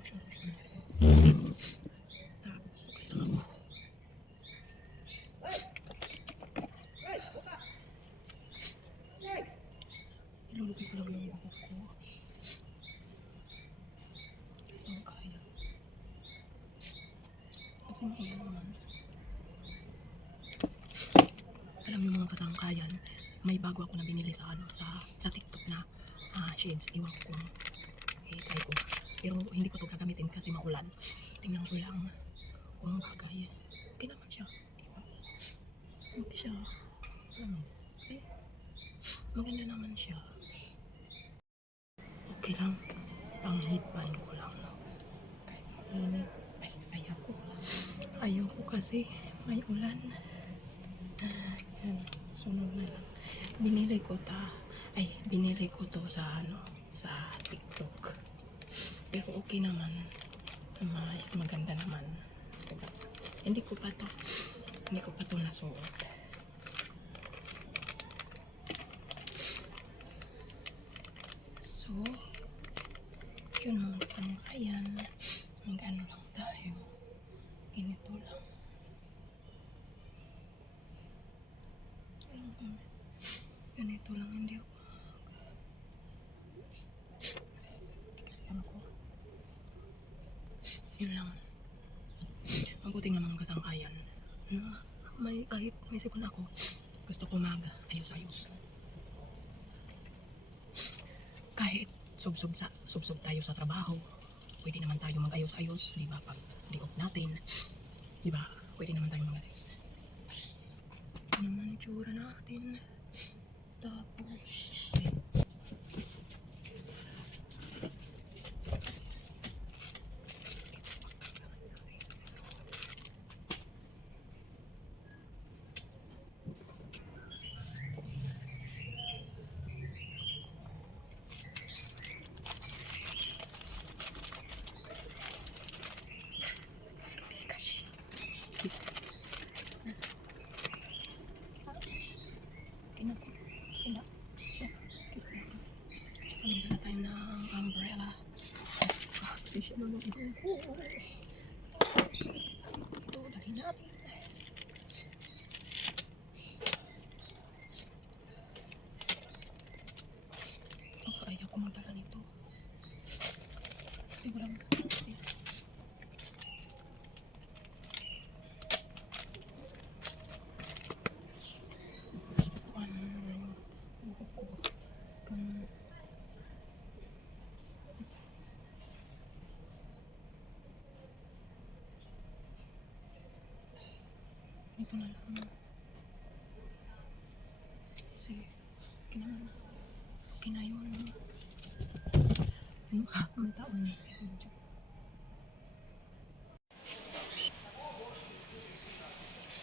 akin. Tapos lotion. Tapos okay lang ko yung buhok ko. Kasi kaya. Kasi maulan naman. Alam niyo mga kasangkayan, may bago ako na binili sa ano sa sa TikTok na ah, shades. Iwan ko kung i-try ko. Pero hindi ko to gagamitin kasi maulan. Tingnan ko lang kung bagay. Okay naman siya. Di ba? Okay siya. Promise. See? Maganda naman siya. Okay lang. Pang-headband ko lang. No? Kahit mainit. Ay, ayaw ko. Ayaw ko kasi may ulan. Yan. Sunod na lang. Binili ko ta. Ay, binili ko to sa ano, sa. Pero okay naman. Maganda naman. Hindi ko pa to, hindi ko pa to nasuot. So, yun mga sangkayan. Mag-ano lang tayo. Ganito lang. Ganito lang, hindi ako mag... Alam ko. Yun lang. Mabuti nga mga kasangkayan. May kahit may sipon ako, gusto ko mag ayos-ayos. Kahit sub-sub, sa, sub-sub tayo sa trabaho, pwede naman tayo mag-ayos-ayos, di ba? Pag di off natin, di ba? Pwede naman tayo mag-ayos. Ito naman itsura natin. Tapos, kasi, Kina, kina, Ano tayo ng umbrella? Kasi siya naman ibang ko. Tapos, ito, dali natin. Oh, ayaw ko magdala nito. Kasi walang space. Ano, buhok ko. Ganun. Ito na lang. Kasi, kina, kina yun. Ano ka? Ang taon.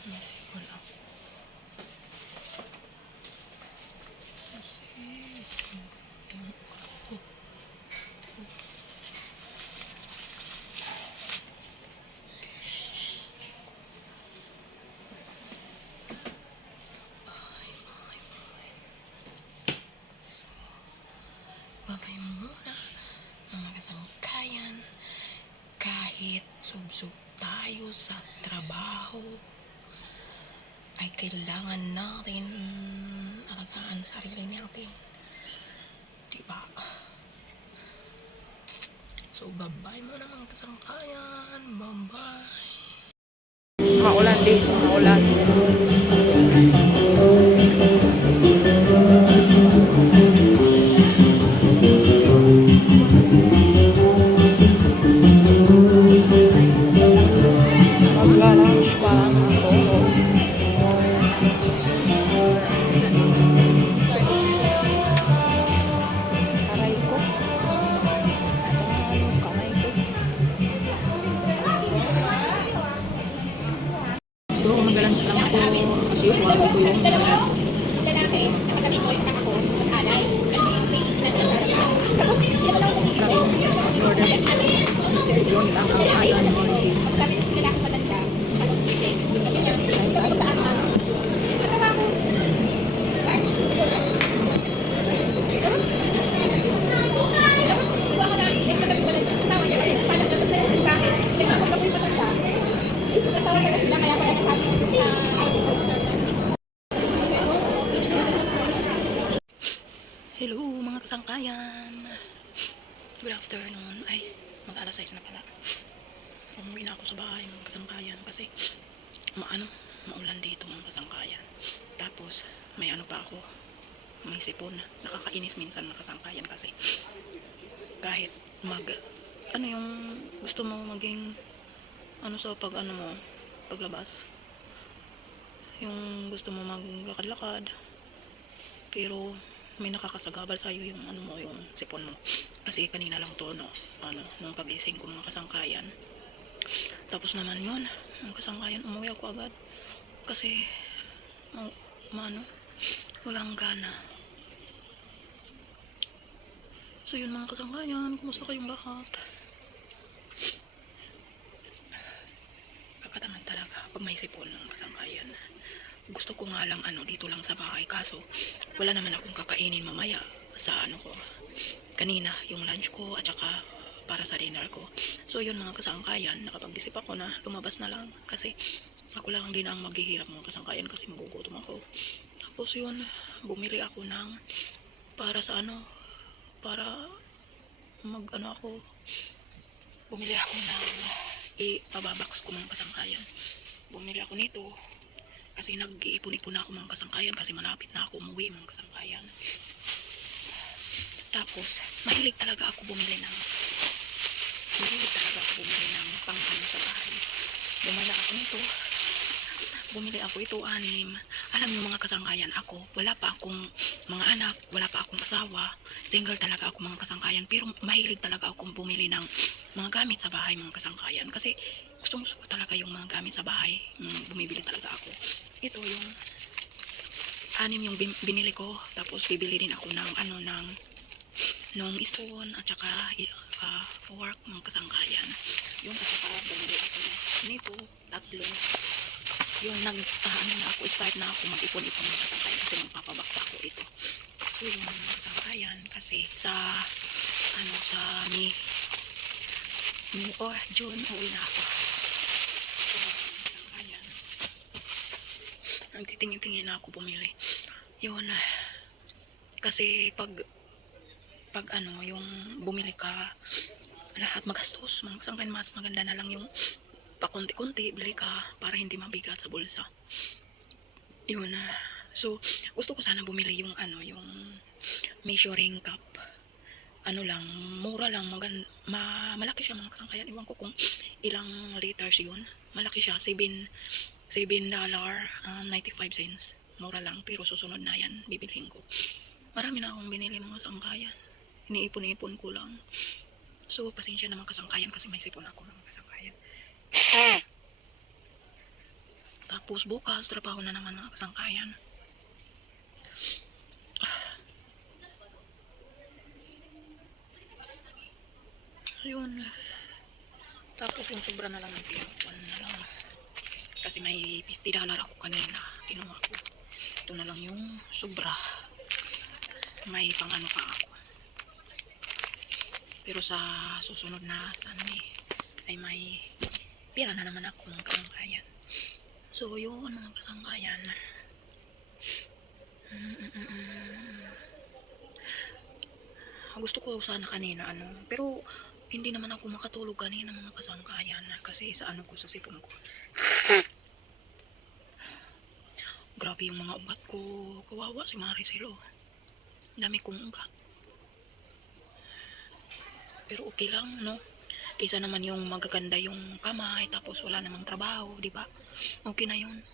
Masipol ako. Kasi, yung ko. Ay, ay, ay. Babay muna, mga kasangkayan. Kahit subsub tayo sa trabaho, ay kailangan natin alagaan sarili natin. Diba? So, bye-bye muna mga kasangkayan. Bye-bye. Maulan din, maulan. Magla-lunch Hello mga kasangkayan. Good afternoon. Ay, mag alas 6 na pala. Umuwi na ako sa bahay mga kasangkayan kasi maano, maulan dito mga kasangkayan. Tapos may ano pa ako, may sipon. Nakakainis minsan mga kasangkayan kasi kahit mag ano yung gusto mo maging ano sa pag ano mo paglabas yung gusto mo maglakad-lakad pero may nakakasagabal sa'yo yung ano mo, yung sipon mo. Kasi kanina lang to, no, ano, nung pagising ko mga kasangkayan. Tapos naman yun, mga kasangkayan, umuwi ako agad. Kasi, ma, maano, walang gana. So yun mga kasangkayan, kumusta kayong lahat? Kakataman talaga pag may sipon ng kasangkayan gusto ko nga lang ano dito lang sa bahay. Kaso wala naman akong kakainin mamaya sa ano ko kanina yung lunch ko at saka para sa dinner ko. So yun mga kasangkayan nakapag-isip ako na lumabas na lang kasi ako lang din ang maghihirap mga kasangkayan kasi magugutom ako. Tapos yun bumili ako ng para sa ano para mag ano ako bumili ako ng ipababox ko mga kasangkayan. Bumili ako nito kasi nag-iipon-ipon na ako mga kasangkayan kasi malapit na ako umuwi mga kasangkayan. Tapos, mahilig talaga ako bumili ng mahilig talaga ako bumili ng pangkano sa bahay. Bumala ako nito. Bumili ako ito, anim. Alam niyo mga kasangkayan, ako, wala pa akong mga anak, wala pa akong asawa. Single talaga ako mga kasangkayan. Pero mahilig talaga akong bumili ng mga gamit sa bahay mga kasangkayan. Kasi gusto ko talaga yung mga gamit sa bahay. Mm, bumibili talaga ako. Ito yung anim yung bin- binili ko. Tapos bibili din ako ng ano ng ng spoon at saka uh, fork mga kasangkayan. Yung at saka bumili ako nito, tatlo. Yung nag ah, ano na ako, start na ako mag-ipon-ipon mga kasangkayan kasi magpapabaksa ko ito. So yung kasangkayan kasi sa ano sa mi mi oh June uwi na ako. So, mga kasangkayan nagtitingin-tingin na ako bumili. Yun. Kasi pag pag ano, yung bumili ka lahat magastos. Mga kasangkayan mas maganda na lang yung pakunti-kunti bili ka para hindi mabigat sa bulsa. Yun. So, gusto ko sana bumili yung ano, yung measuring cup. Ano lang, mura lang, magan ma malaki siya mga kasangkayan. Iwan ko kung ilang liters yun. Malaki siya, 7 7 dollar ah, 95 cents. Mura lang, pero susunod na yan, bibilhin ko. Marami na akong binili mga sangkayan. Iniipon-ipon ko lang. So, pasensya naman kasangkayan kasi may sipon ako ng kasangkayan. Tapos bukas, trabaho na naman mga kasangkayan. Ayun. Tapos yung sobra na lang ng pinapon na lang. Kasi may 50 dollar ako kanina. Kinuha ko. Ito na lang yung sobra. May pang ano pa ako. Pero sa susunod na Sunday ay may pira na naman ako mga kasangkayan. So yun mga kasangkayan. Mm-mm-mm. Gusto ko sana kanina ano. Pero hindi naman ako makatulog kanina mga kasangkayan. Kasi sa ano ko sa sipon ko. Grabe yung mga ugat ko. Kawawa si Maricel oh. Dami kong ugat. Pero okay lang, no? Kaysa naman yung magaganda yung kamay, tapos wala namang trabaho, di ba? Okay na yun.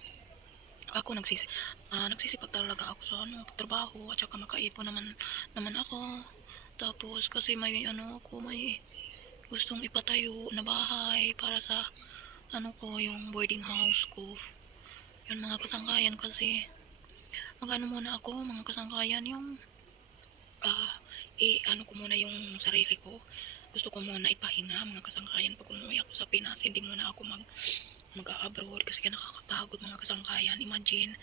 Ako nagsisi, ah, nagsisipag talaga ako sa ano, trabaho, at saka makaipon naman, naman ako. Tapos kasi may ano ako, may gustong ipatayo na bahay para sa ano ko, yung boarding house ko. Yun mga kasangkayan kasi magano muna ako, mga kasangkayan yung ah, i ano ko muna yung sarili ko. Gusto ko muna ipahinga mga kasangkayan pag umuwi ako sa Pinas. Hindi muna ako mag mag-abroad kasi nakakapagod mga kasangkayan. Imagine,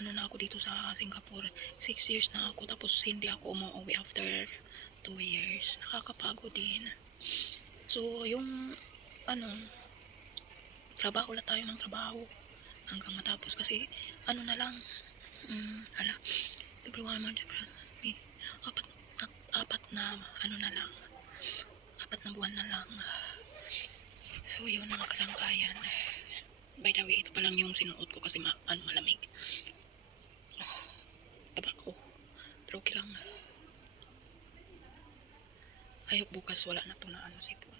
ano na ako dito sa Singapore. Six years na ako tapos hindi ako umuwi after two years. Nakakapagod din. So, yung ano, trabaho lang tayo ng trabaho hanggang matapos kasi ano na lang, mm, hala, February, March, April, Eh, apat, na, apat na, ano na lang. Apat na buwan na lang. So, yun mga kasangkayan. By the way, ito pa lang yung sinuot ko kasi ma, ano, malamig. Ah, Taba ko. Pero okay lang. Ayok bukas wala na to na ano sipon.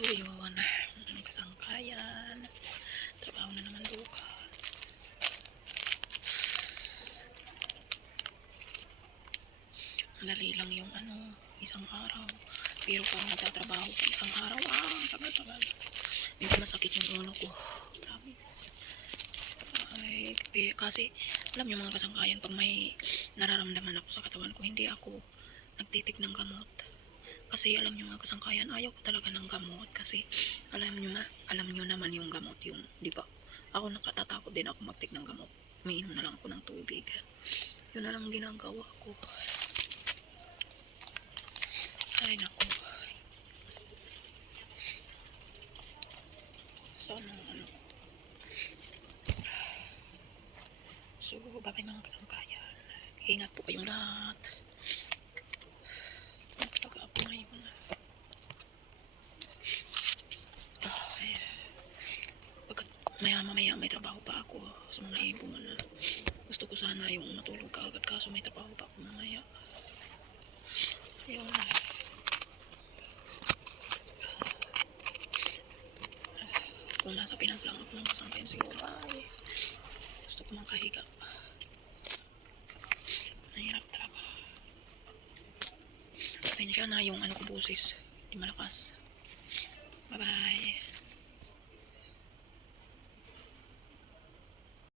So yun, ang kasangkayan. Trabaho na naman bukas. Madali lang yung ano, isang araw. Pero pag nagtatrabaho ko isang araw, ah, tagal-tagal. Medyo masakit yung ulo ko. Promise. Ay, kasi, alam niyo mga kasangkayan, pag may nararamdaman ako sa katawan ko, hindi ako nagtitik ng gamot. Kasi alam niyo mga kasangkayan, ayaw ko talaga ng gamot. Kasi alam niyo, ma- alam niyo naman yung gamot, yung, di ba? Ako nakatatakot din ako magtik ng gamot. Umiinom na lang ako ng tubig. Yun na lang ginagawa ko. Ay, naku. So, ano, ano. So, babay mga kasangkayan. Ingat po kayong lahat. Magtaga po ngayon. Ay. Pagkat maya mamaya may trabaho pa ako sa mga ibon. Gusto ko sana yung matulog ka agad kaso may trabaho pa ako mamaya. Ayun. Kung nasa Pinas lang ako ng kasangkayan siguro ay gusto ko makahiga. Mahirap talaga. Pasensya na yung ano ko busis. Di malakas.